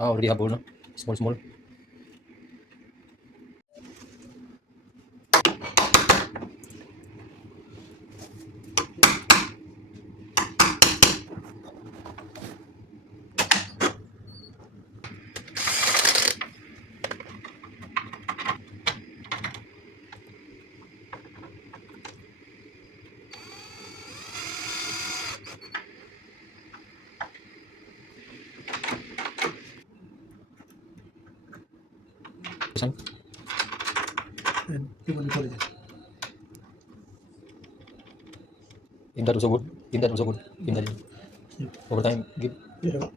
Already have ball, no? Small, small. Isang. And people will follow this. Team that also good. Team that also good. Team that. Yep. Overtime, give. Yeah.